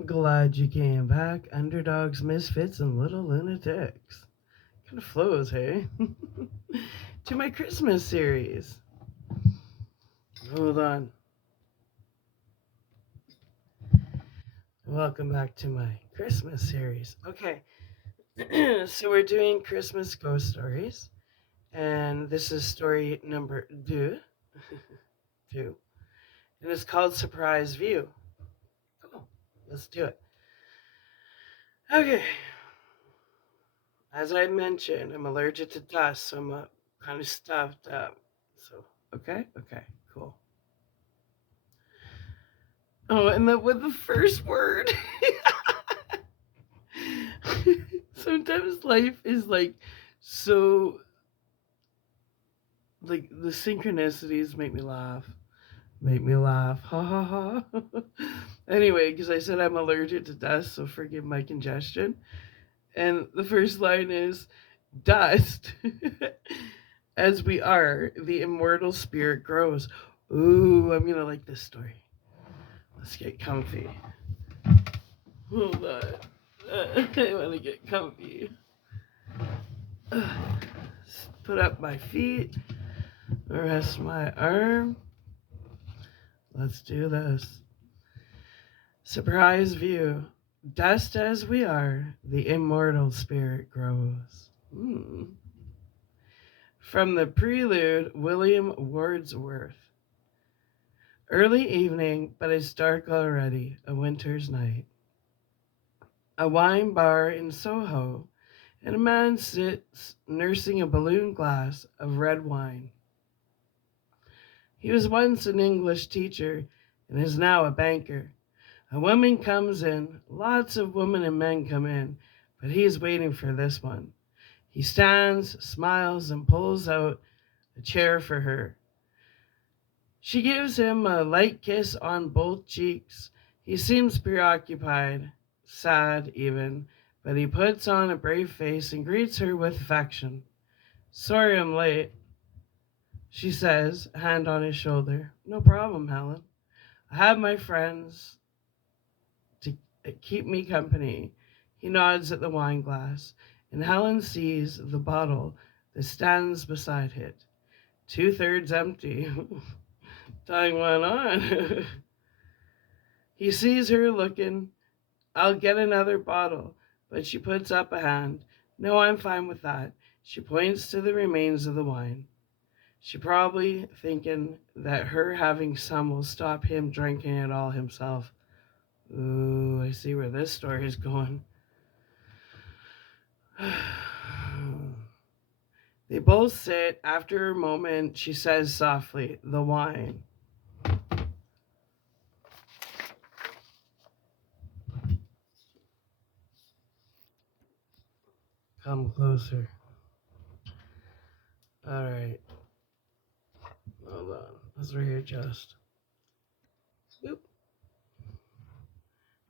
Glad you came back, underdogs, misfits, and little lunatics. Kind of flows, hey? To my Christmas series. Hold on. Welcome back to my Christmas series. Okay, so we're doing Christmas ghost stories, and this is story number two, and it's called Surprise View. Cool. Let's do it. Okay, as I mentioned, I'm allergic to dust, so I'm kind of stuffed up. So, okay, cool. Oh, and with the first word. Sometimes life is like so, like the synchronicities make me laugh. Make me laugh. Ha ha ha. Anyway, because I said I'm allergic to dust, so forgive my congestion. And the first line is dust. As we are, the immortal spirit grows. Ooh, I'm gonna like this story. Let's get comfy. Hold on. I want to get comfy. Put up my feet, rest my arm. Let's do this. Surprise view. Dust as we are, the immortal spirit grows. From the prelude, William Wordsworth. Early evening, but it's dark already, a winter's night. A wine bar in Soho, and a man sits nursing a balloon glass of red wine. He was once an English teacher and is now a banker. A woman comes in, lots of women and men come in, but he is waiting for this one. He stands, smiles, and pulls out a chair for her. She gives him a light kiss on both cheeks. He seems preoccupied, sad even, but he puts on a brave face and greets her with affection. Sorry I'm late, she says, hand on his shoulder. No problem, Helen. I have my friends to keep me company. He nods at the wine glass, and Helen sees the bottle that stands beside it, 2/3 empty. Tying one on. He sees her looking. I'll get another bottle, but she puts up a hand. No, I'm fine with that. She points to the remains of the wine. She probably thinking that her having some will stop him drinking it all himself. Ooh, I see where this story is going. They both sit. After a moment, she says softly, the wine. Come closer. All right. Hold on. Let's readjust. Boop.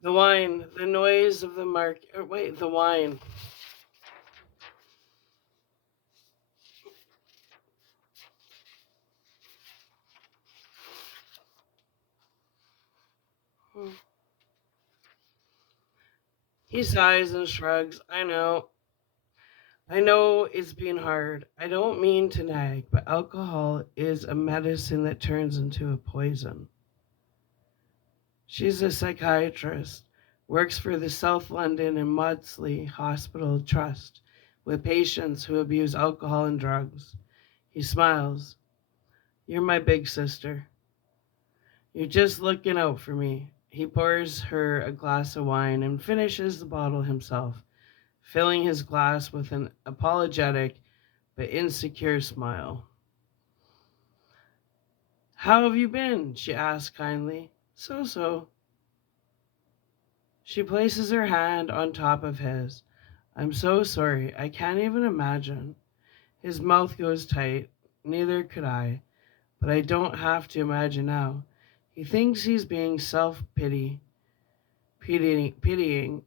The wine. The noise of the market. Wait, the wine. He sighs and shrugs. I know. I know it's been hard. I don't mean to nag, but alcohol is a medicine that turns into a poison. She's a psychiatrist, works for the South London and Maudsley Hospital Trust with patients who abuse alcohol and drugs. He smiles. You're my big sister. You're just looking out for me. He pours her a glass of wine and finishes the bottle himself, filling his glass with an apologetic but insecure smile. How have you been? She asks kindly. So so. She places her hand on top of his. I'm so sorry. I can't even imagine. His mouth goes tight. Neither could I. But I don't have to imagine now. He thinks he's being pitying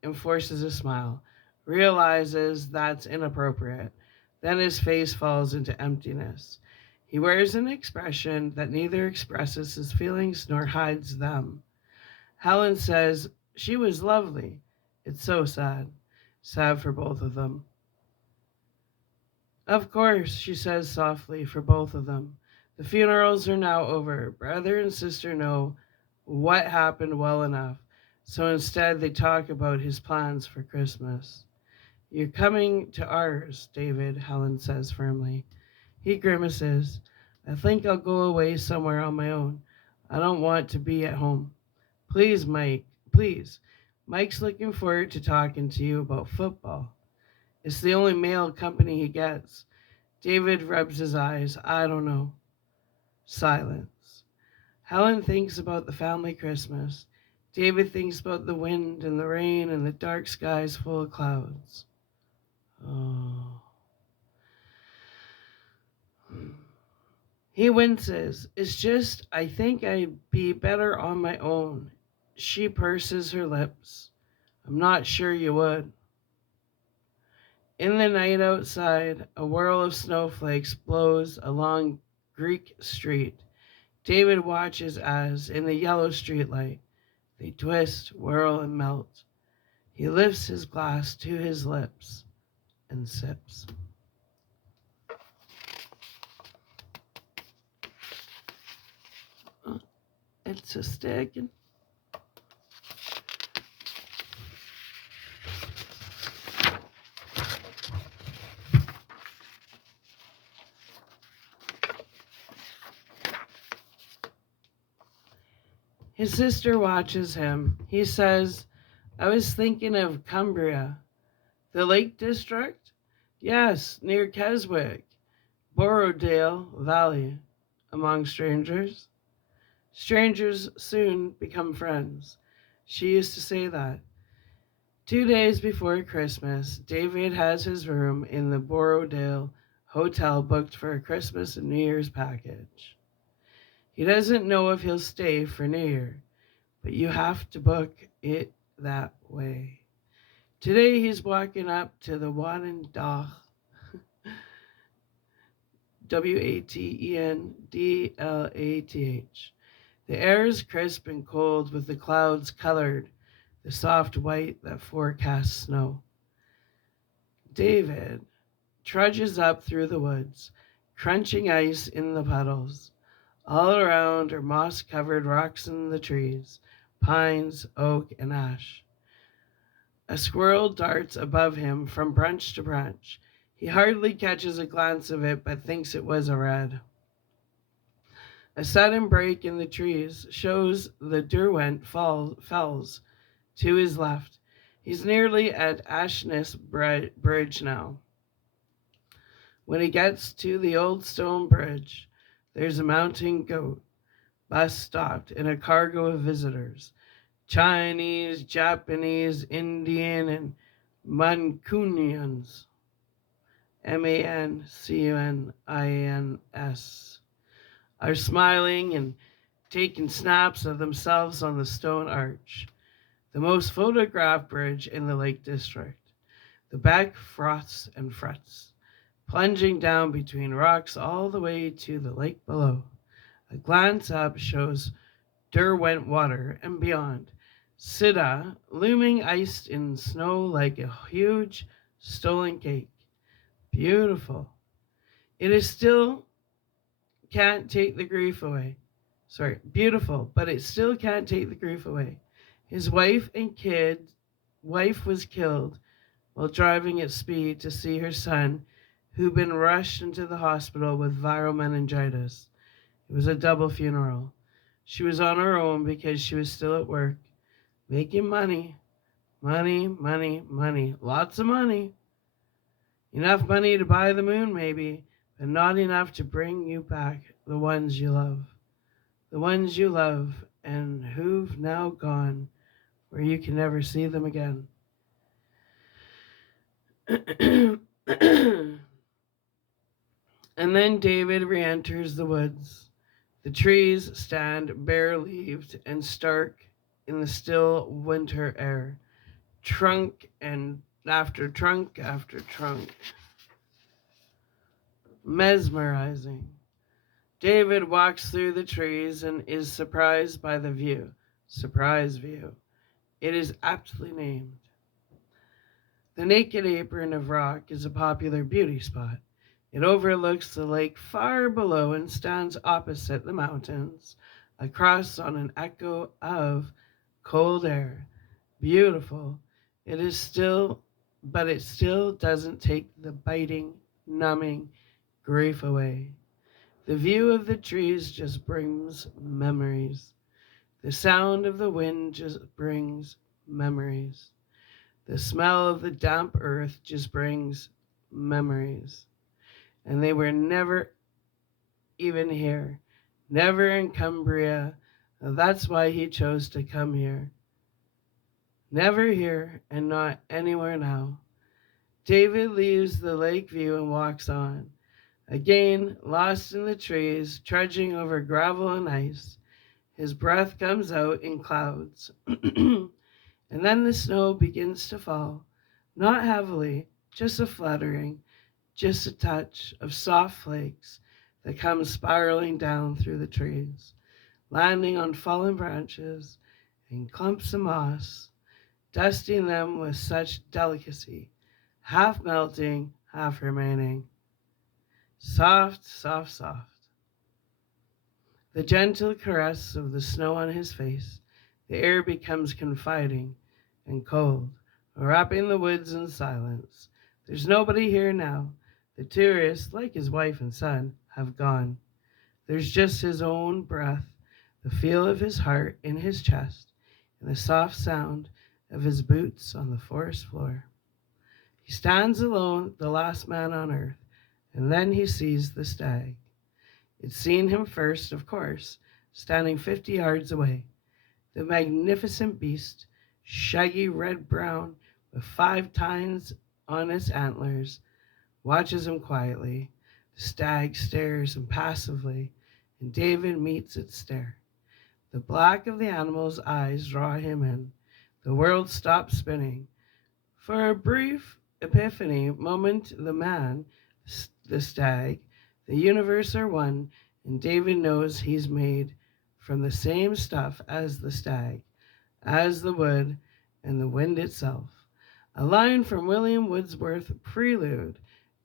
and forces a smile. Realizes that's inappropriate. Then his face falls into emptiness. He wears an expression that neither expresses his feelings nor hides them. Helen says, She was lovely. It's so sad. Sad for both of them. Of course, she says softly, for both of them. The funerals are now over. Brother and sister know what happened well enough. So instead, they talk about his plans for Christmas. You're coming to ours, David, Helen says firmly. He grimaces. I think I'll go away somewhere on my own. I don't want to be at home. Please, Mike, please. Mike's looking forward to talking to you about football. It's the only mail company he gets. David rubs his eyes. I don't know. Silence. Helen thinks about the family Christmas. David thinks about the wind and the rain and the dark skies full of clouds. Oh. He winces. It's just, I think I'd be better on my own. She purses her lips. I'm not sure you would. In the night outside, a whirl of snowflakes blows along Greek Street. David watches as, in the yellow streetlight, they twist, whirl, and melt. He lifts his glass to his lips and sips. It's a sticking. His sister watches him. He says, I was thinking of Cumbria. The Lake District? Yes, near Keswick. Borrowdale Valley. Among strangers? Strangers soon become friends. She used to say that. 2 days before Christmas, David has his room in the Borrowdale Hotel booked for a Christmas and New Year's package. He doesn't know if he'll stay for New Year, but you have to book it that way. Today he's walking up to the Watendalacht, Watendlath. The air is crisp and cold with the clouds colored the soft white that forecasts snow. David trudges up through the woods, crunching ice in the puddles. All around are moss-covered rocks in the trees, pines, oak, and ash. A squirrel darts above him from branch to branch. He hardly catches a glance of it, but thinks it was a red. A sudden break in the trees shows the Derwent fells to his left. He's nearly at Ashness Bridge now. When he gets to the old stone bridge, there's a mountain goat, bus stopped, and a cargo of visitors. Chinese, Japanese, Indian, and Mancunians. Mancunians are smiling and taking snaps of themselves on the stone arch, the most photographed bridge in the Lake District. The back froths and frets, plunging down between rocks all the way to the lake below. A glance up shows Derwent water and beyond, Sida looming iced in snow like a huge stolen cake. Beautiful. It is still can't take the grief away. Beautiful, but it still can't take the grief away. His wife was killed while driving at speed to see her son, who'd been rushed into the hospital with viral meningitis. It was a double funeral. She was on her own because she was still at work, making money. Money, money, money. Lots of money. Enough money to buy the moon, maybe, but not enough to bring you back the ones you love. The ones you love and who've now gone where you can never see them again. And then David re-enters the woods. The trees stand bare-leaved and stark in the still winter air, trunk after trunk after trunk. Mesmerizing. David walks through the trees and is surprised by the view. Surprise view. it is aptly named. The naked apron of rock is a popular beauty spot. It overlooks the lake far below and stands opposite the mountains, across on an echo of cold air. Beautiful. It is still, but it still doesn't take the biting, numbing grief away. The view of the trees just brings memories. The sound of the wind just brings memories. The smell of the damp earth just brings memories. And they were never even here, never in Cumbria. That's why he chose to come here. Never here and not anywhere now. David leaves the lake view and walks on. Again, lost in the trees, trudging over gravel and ice. His breath comes out in clouds. And then the snow begins to fall, not heavily, just a fluttering, just a touch of soft flakes that come spiraling down through the trees, landing on fallen branches and clumps of moss, dusting them with such delicacy, half melting, half remaining. Soft, soft, soft. The gentle caress of the snow on his face, the air becomes confiding and cold, wrapping the woods in silence. There's nobody here now. The tourists, like his wife and son, have gone. There's just his own breath, the feel of his heart in his chest, and the soft sound of his boots on the forest floor. He stands alone, the last man on earth, and then he sees the stag. It's seen him first, of course, standing 50 yards away. The magnificent beast, shaggy red-brown, with 5 tines on its antlers, watches him quietly. The stag stares impassively, and David meets its stare. The black of the animal's eyes draw him in. The world stops spinning. For a brief epiphany moment, the man, the stag, the universe are one, and David knows he's made from the same stuff as the stag, as the wood and the wind itself. A line from William Wordsworth's Prelude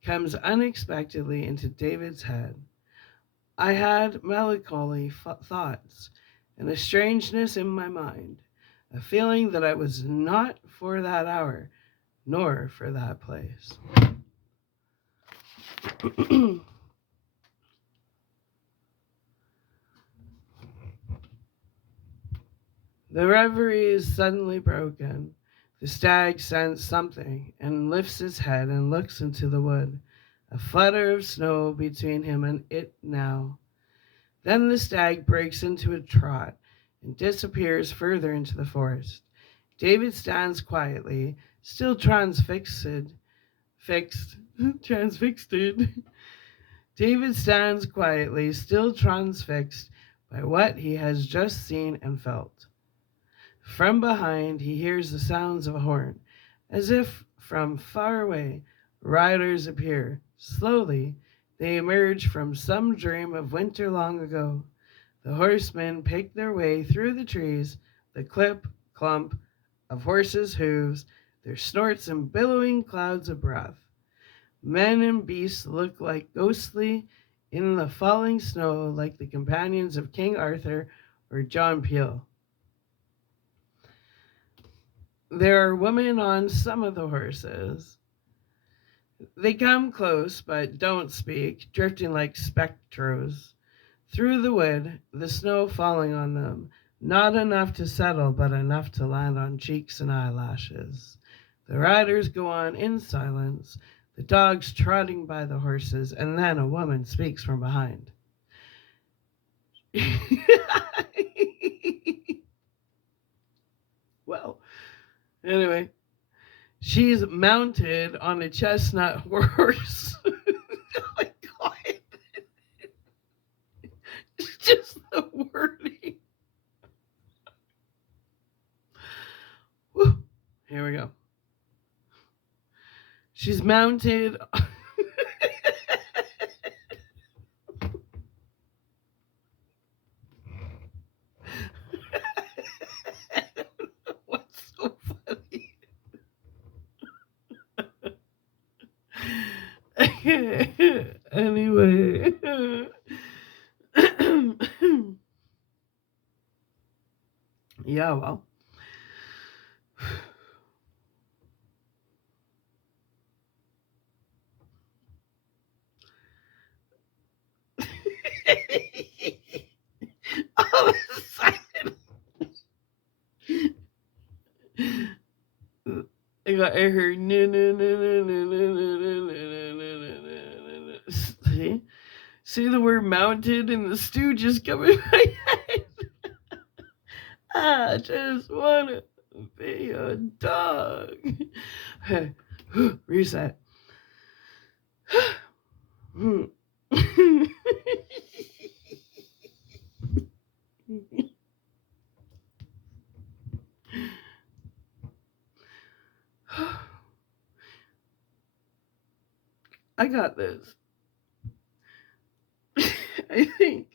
comes unexpectedly into David's head. I had melancholy thoughts and a strangeness in my mind, a feeling that I was not for that hour, nor for that place. The reverie is suddenly broken. The stag scents something and lifts his head and looks into the wood, a flutter of snow between him and it now. Then the stag breaks into a trot and disappears further into the forest. David stands quietly, still transfixed. David stands quietly, still transfixed by what he has just seen and felt. From behind, he hears the sounds of a horn. As if from far away, riders appear. Slowly, they emerge from some dream of winter long ago. The horsemen pick their way through the trees, the clip, clump of horses' hooves, their snorts and billowing clouds of breath. Men and beasts look like ghostly in the falling snow, like the companions of King Arthur or John Peel. There are women on some of the horses. They come close but don't speak, drifting like spectros through the wood, the snow falling on them, not enough to settle but enough to land on cheeks and eyelashes. The riders go on in silence, the dogs trotting by the horses, and then a woman speaks from behind. Well, anyway, she's mounted on a chestnut horse. Oh my God. It's just the wording. Woo. Here we go. She's mounted. Anyway. Yeah, well. All of a sudden, I heard no no no no no no no no no no no. See the word mounted and the stew just coming in my head. I just wanna be a dog. Hey, reset. I got this. I think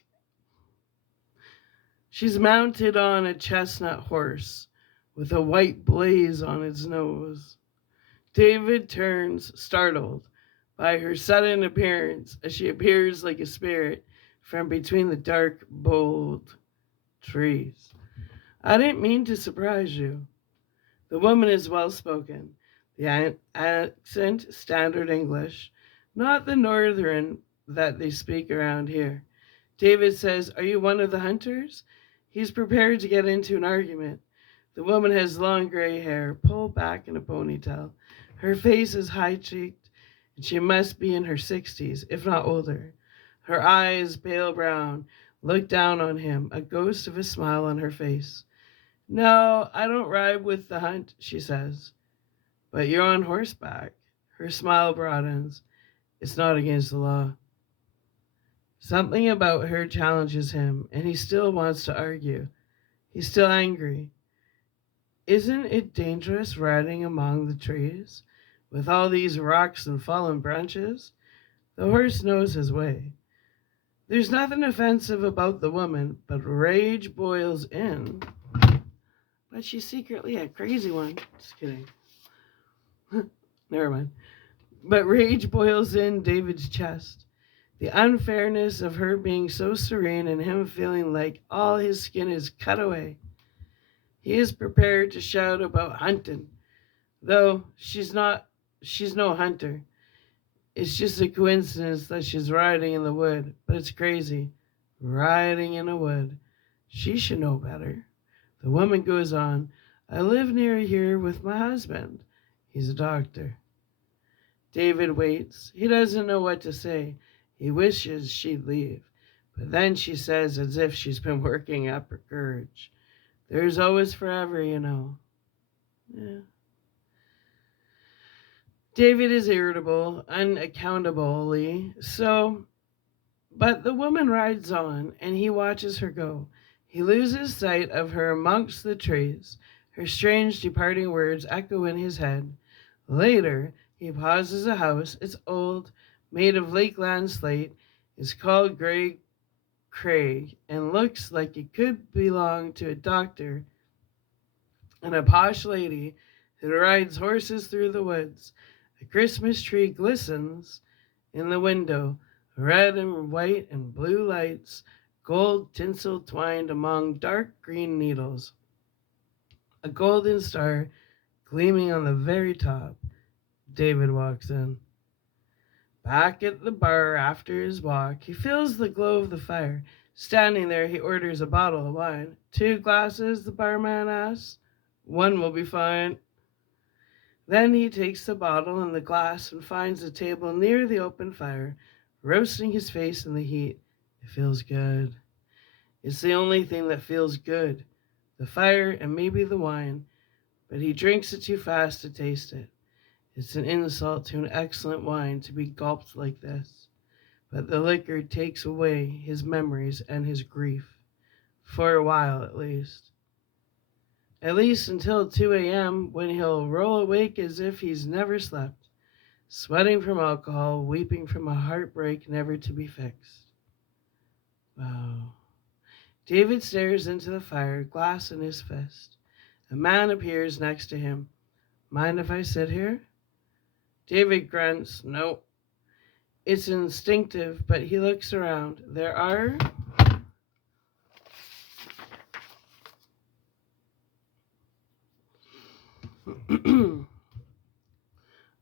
she's mounted on a chestnut horse with a white blaze on its nose. David turns, startled by her sudden appearance, as she appears like a spirit from between the dark, bold trees. I didn't mean to surprise you. The woman is well spoken, the accent standard English, not the northern that they speak around here. David says, "Are you one of the hunters?" He's prepared to get into an argument. The woman has long gray hair, pulled back in a ponytail. Her face is high cheeked, and she must be in her 60s, if not older. Her eyes, pale brown, look down on him, a ghost of a smile on her face. "No, I don't ride with the hunt," she says. "But you're on horseback." Her smile broadens. "It's not against the law." Something about her challenges him, and he still wants to argue. He's still angry. Isn't it dangerous riding among the trees, with all these rocks and fallen branches? The horse knows his way. There's nothing offensive about the woman, but rage boils in. But she's secretly a crazy one. Just kidding. Never mind. But rage boils in David's chest. The unfairness of her being so serene and him feeling like all his skin is cut away. He is prepared to shout about hunting, though she's no hunter. It's just a coincidence that she's riding in the wood, but it's crazy. Riding in a wood. She should know better. The woman goes on, "I live near here with my husband. He's a doctor." David waits. He doesn't know what to say. He wishes she'd leave. But then she says, as if she's been working up her courage, "There's always forever, you know." Yeah. David is irritable, unaccountably so, but the woman rides on, and he watches her go. He loses sight of her amongst the trees. Her strange departing words echo in his head. Later, he passes a house. It's old, made of Lakeland slate. It's called Grey Craig, and looks like it could belong to a doctor and a posh lady who rides horses through the woods. A Christmas tree glistens in the window, red and white and blue lights, gold tinsel twined among dark green needles. A golden star gleaming on the very top. David walks in. Back at the bar after his walk, he feels the glow of the fire. Standing there, he orders a bottle of wine. "2 glasses?" the barman asks. "1 will be fine." Then he takes the bottle and the glass and finds a table near the open fire, roasting his face in the heat. It feels good. It's the only thing that feels good. The fire and maybe the wine, but he drinks it too fast to taste it. It's an insult to an excellent wine to be gulped like this. But the liquor takes away his memories and his grief. For a while, at least. At least until 2 a.m., when he'll roll awake as if he's never slept, sweating from alcohol, weeping from a heartbreak never to be fixed. Wow. David stares into the fire, glass in his fist. A man appears next to him. "Mind if I sit here?" David grunts, "No." It's instinctive, but he looks around. There are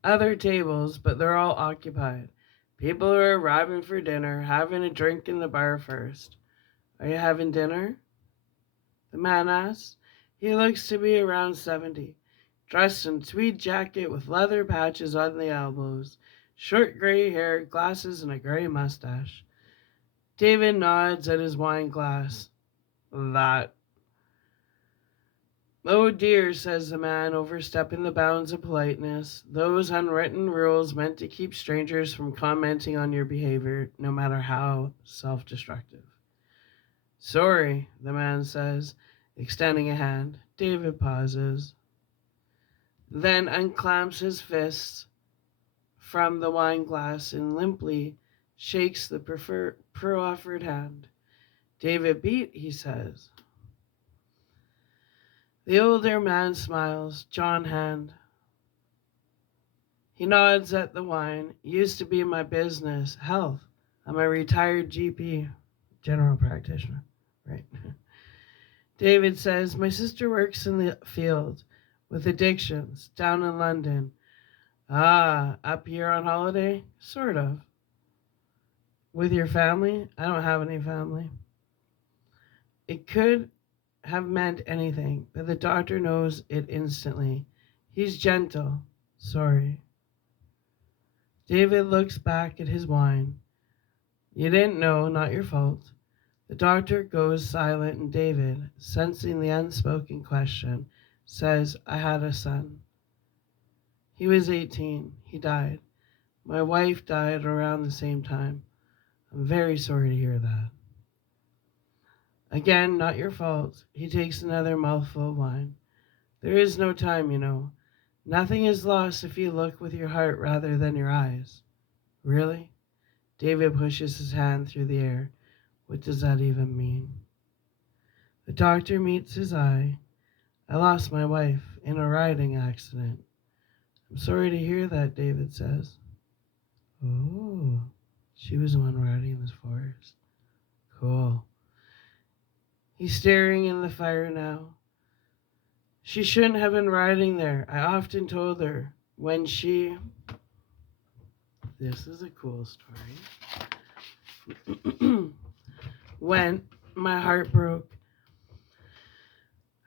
other tables, but they're all occupied. People are arriving for dinner, having a drink in the bar first. Are you having dinner? The man asks. He looks to be around 70, dressed in tweed jacket with leather patches on the elbows, short gray hair, glasses, and a gray mustache. David nods at his wine glass. That. Oh dear, says the man, overstepping the bounds of politeness, those unwritten rules meant to keep strangers from commenting on your behavior, no matter how self destructive. Sorry, the man says, extending a hand. David pauses, then unclamps his fists from the wine glass and limply shakes the proffered hand. David Beat, he says. The older man smiles. John Hand. He nods at the wine. Used to be my business, health. I'm a retired GP, general practitioner. Right. David says, my sister works in the field with addictions down in London. Ah, up here on holiday? Sort of. With your family? I don't have any family. It could have meant anything, but the doctor knows it instantly. He's gentle. Sorry. David looks back at his wine. You didn't know, not your fault. The doctor goes silent, and David, sensing the unspoken question, says, I had a son. He was 18. He died. My wife died around the same time. I'm very sorry to hear that. Again, not your fault. He takes another mouthful of wine. There is no time, you know. Nothing is lost if you look with your heart rather than your eyes. Really? David pushes his hand through the air. What does that even mean? The doctor meets his eye. I lost my wife in a riding accident. I'm sorry to hear that, David says. Oh, she was the one riding in this forest. Cool. He's staring in the fire now. She shouldn't have been riding there. I often told her when she... This is a cool story. When my heart broke,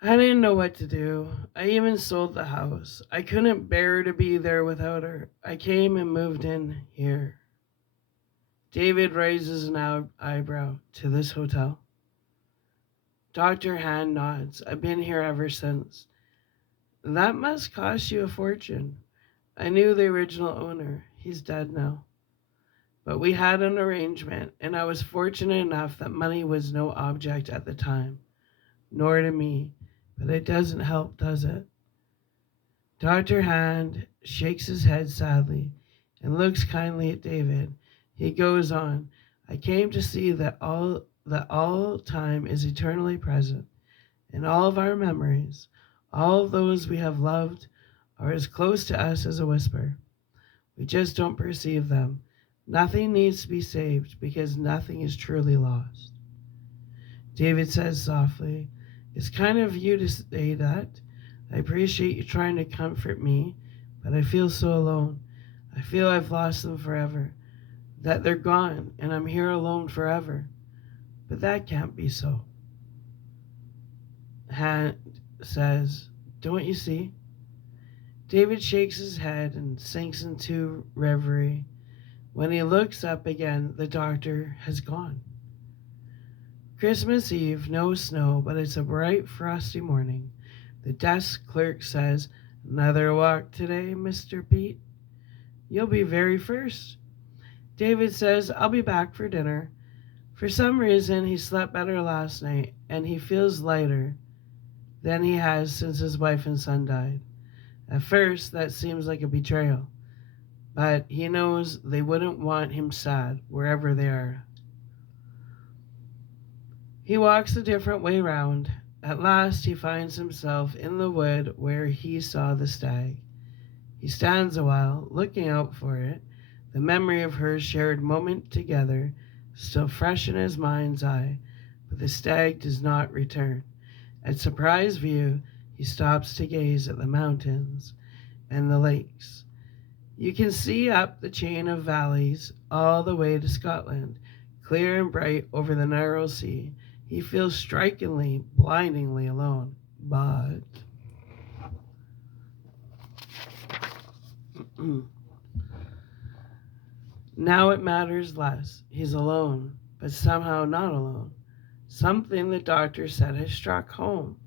I didn't know what to do. I even sold the house. I couldn't bear to be there without her. I came and moved in here. David raises an eyebrow. To this hotel? Dr. Hand nods. I've been here ever since. That must cost you a fortune. I knew the original owner. He's dead now. But we had an arrangement, and I was fortunate enough that money was no object at the time. Nor to me. But it doesn't help, does it? Dr. Hand shakes his head sadly and looks kindly at David. He goes on, I came to see that all time is eternally present, and all of our memories, all of those we have loved, are as close to us as a whisper. We just don't perceive them. Nothing needs to be saved because nothing is truly lost. David says softly, it's kind of you to say that. I appreciate you trying to comfort me, but I feel so alone. I feel I've lost them forever, that they're gone, and I'm here alone forever. But that can't be so. Hand says, don't you see? David shakes his head and sinks into reverie. When he looks up again, the doctor has gone. Christmas Eve, no snow, but it's a bright, frosty morning. The desk clerk says, another walk today, Mr. Pete? You'll be very first. David says, I'll be back for dinner. For some reason, he slept better last night, and he feels lighter than he has since his wife and son died. At first, that seems like a betrayal, but he knows they wouldn't want him sad wherever they are. He walks a different way round. At last he finds himself in the wood where he saw the stag. He stands a while, looking out for it, the memory of her shared moment together, still fresh in his mind's eye, but the stag does not return. At Surprise View, he stops to gaze at the mountains and the lakes. You can see up the chain of valleys all the way to Scotland, clear and bright over the narrow sea. He feels strikingly, blindingly alone. But now it matters less. He's alone, but somehow not alone. Something the doctor said has struck home.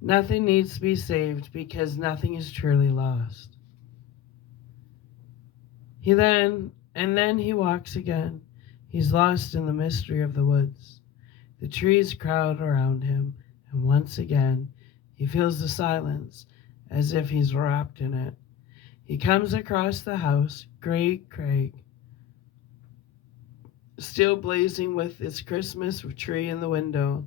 Nothing needs to be saved because nothing is truly lost. Then he walks again. He's lost in the mystery of the woods. The trees crowd around him, and once again he feels the silence as if he's wrapped in it. He comes across the house, Great Craig, still blazing with its Christmas tree in the window.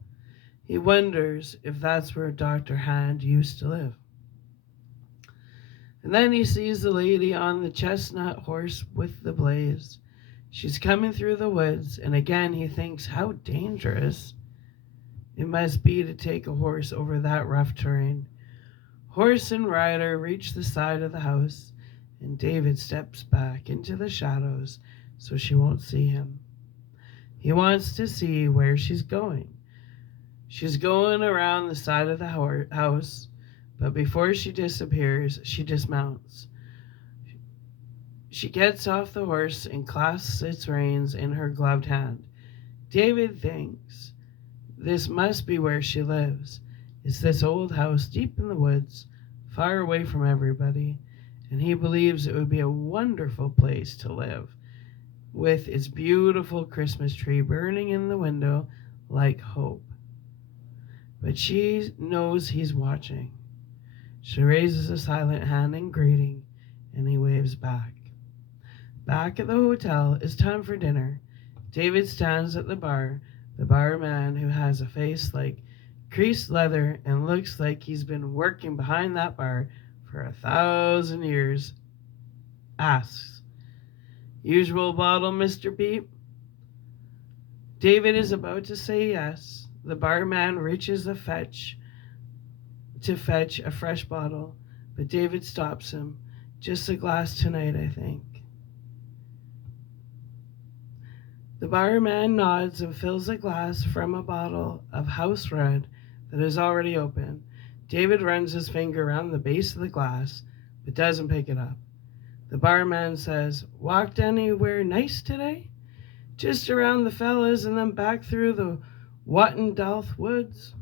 He wonders if that's where Dr. Hand used to live. And then he sees the lady on the chestnut horse with the blaze. She's coming through the woods, and again he thinks how dangerous it must be to take a horse over that rough terrain. Horse and rider reach the side of the house, and David steps back into the shadows so she won't see him. He wants to see where she's going. She's going around the side of the house, but before she disappears, she dismounts. She gets off the horse and clasps its reins in her gloved hand. David thinks this must be where she lives. It's this old house deep in the woods, far away from everybody, and he believes it would be a wonderful place to live, with its beautiful Christmas tree burning in the window like hope. But she knows he's watching. She raises a silent hand in greeting, and he waves back. Back at the hotel, it's time for dinner. David stands at the bar. The barman, who has a face like creased leather and looks like he's been working behind that bar for 1,000 years, asks, "Usual bottle, Mr. Peep?" David is about to say yes. The barman reaches to fetch a fresh bottle, but David stops him. "Just a glass tonight, I think." The barman nods and fills a glass from a bottle of house red that is already open. David runs his finger around the base of the glass, but doesn't pick it up. The barman says, "Walked anywhere nice today?" "Just around the fellas and then back through the Wattendalth woods."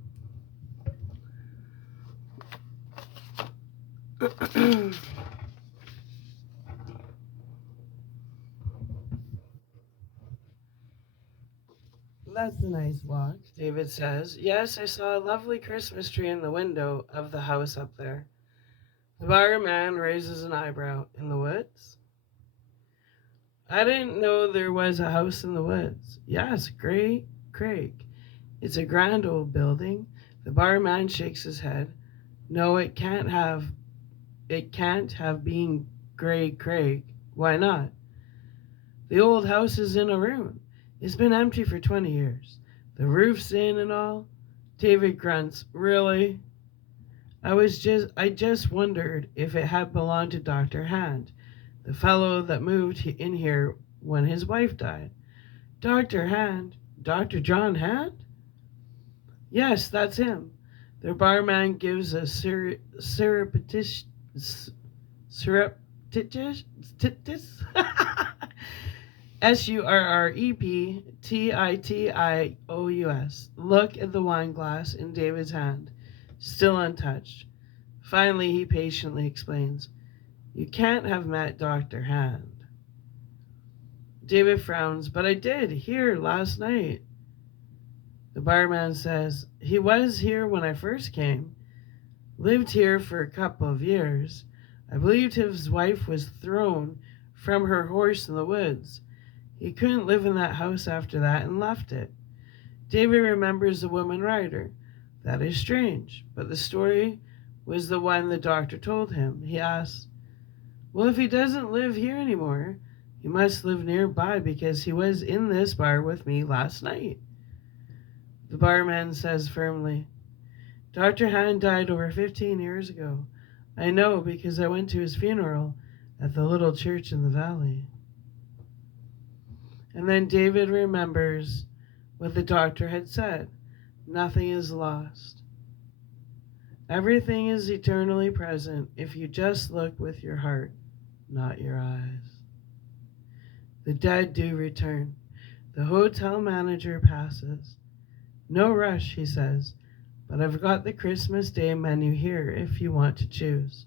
"That's a nice walk," David says. "Yes, I saw a lovely Christmas tree in the window of the house up there." The barman raises an eyebrow. "In the woods?" "I didn't know there was a house in the woods." "Yes, Great Craig. It's a grand old building." The barman shakes his head. "No, it can't have been Great Craig." "Why not?" "The old house is in a ruin. It's been empty for 20 years. The roof's in and all." David grunts. "Really?" I just wondered if it had belonged to Dr. Hand, the fellow that moved in here when his wife died." "Dr. Hand? Dr. John Hand?" "Yes, that's him." The barman gives a surreptitious surreptitious look at the wine glass in David's hand, still untouched. Finally, he patiently explains, "You can't have met Dr. Hand." David frowns. "But I did, here last night." The barman says, "He was here when I first came. Lived here for a couple of years. I believed his wife was thrown from her horse in the woods. He couldn't live in that house after that and left it." David remembers the woman rider. That is strange, but the story was the one the doctor told him. He asks, Well, if he doesn't live here anymore, he must live nearby because he was in this bar with me last night. The barman says firmly, Dr. Han died over 15 years ago. I know because I went to his funeral at the little church in the valley. And then David remembers what the doctor had said. Nothing is lost. Everything is eternally present if you just look with your heart, not your eyes. The dead do return. The hotel manager passes. No rush, he says, but I've got the Christmas Day menu here if you want to choose.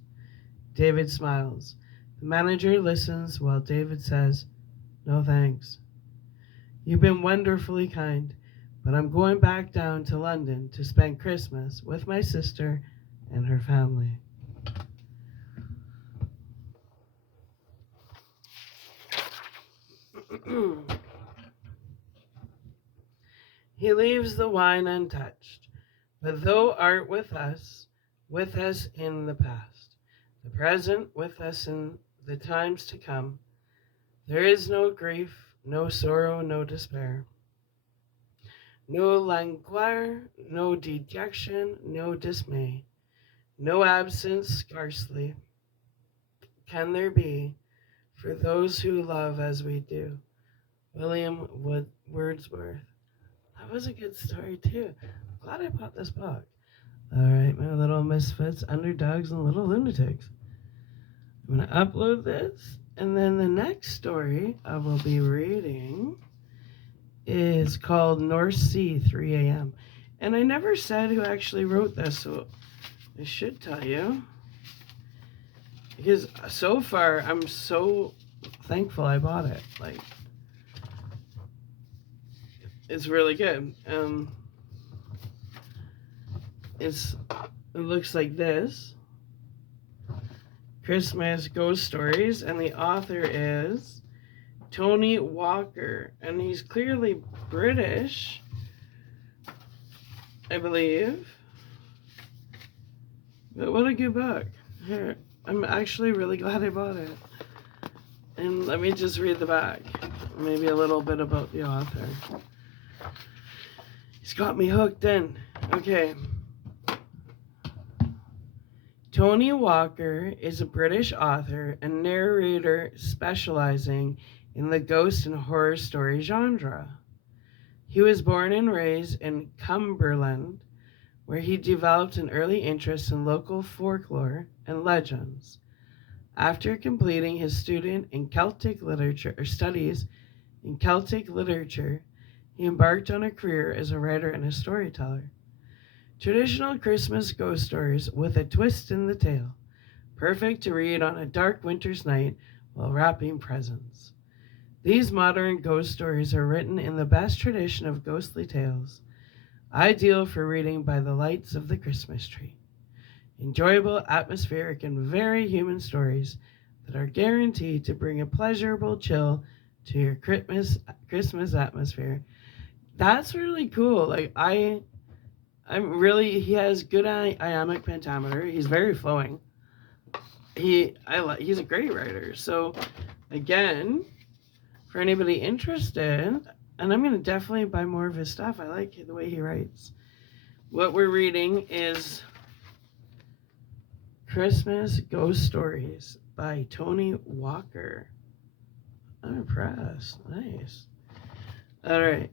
David smiles. The manager listens while David says, no thanks. You've been wonderfully kind, but I'm going back down to London to spend Christmas with my sister and her family. He leaves the wine untouched, but thou art with us in the past, the present with us in the times to come. There is no grief, no sorrow, no despair, no languor, no dejection, no dismay, no absence scarcely can there be for those who love as we do. William Wordsworth. That was a good story too. Glad I bought this book. All right, my little misfits, underdogs, and little lunatics. I'm going to upload this, and then the next story I will be reading is called North Sea 3 a.m. And I never said who actually wrote this, so I should tell you. Because so far, I'm so thankful I bought it. Like, it's really good. It looks like this. Christmas Ghost Stories, and the author is Tony Walker, and he's clearly British, I believe. But what a good book. Here, I'm actually really glad I bought it. And let me just read the back. Maybe a little bit about the author. He's got me hooked in. Okay. Tony Walker is a British author and narrator specializing in the ghost and horror story genre. He was born and raised in Cumberland, where he developed an early interest in local folklore and legends. After completing his studies in Celtic literature, he embarked on a career as a writer and a storyteller. Traditional Christmas ghost stories with a twist in the tale, perfect to read on a dark winter's night while wrapping presents. These modern ghost stories are written in the best tradition of ghostly tales, ideal for reading by the lights of the Christmas tree. Enjoyable, atmospheric, and very human stories that are guaranteed to bring a pleasurable chill to your Christmas atmosphere. That's really cool. Like, he has good iambic pentameter. He's very flowing. He's a great writer. So, again, for anybody interested, and I'm going to definitely buy more of his stuff. I like the way he writes. What we're reading is Christmas Ghost Stories by Tony Walker. I'm impressed. Nice. All right.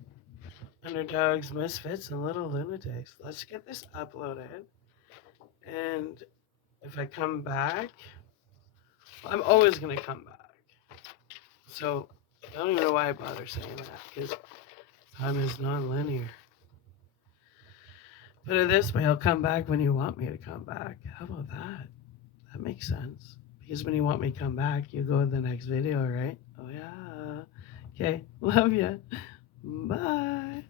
Underdogs, misfits, and little lunatics. Let's get this uploaded. And if I come back, I'm always going to come back. So I don't even know why I bother saying that, because time is non-linear. Put it this way, I'll come back when you want me to come back. How about that? That makes sense. Because when you want me to come back, you go to the next video, right? Oh, yeah. Okay, love ya. Bye.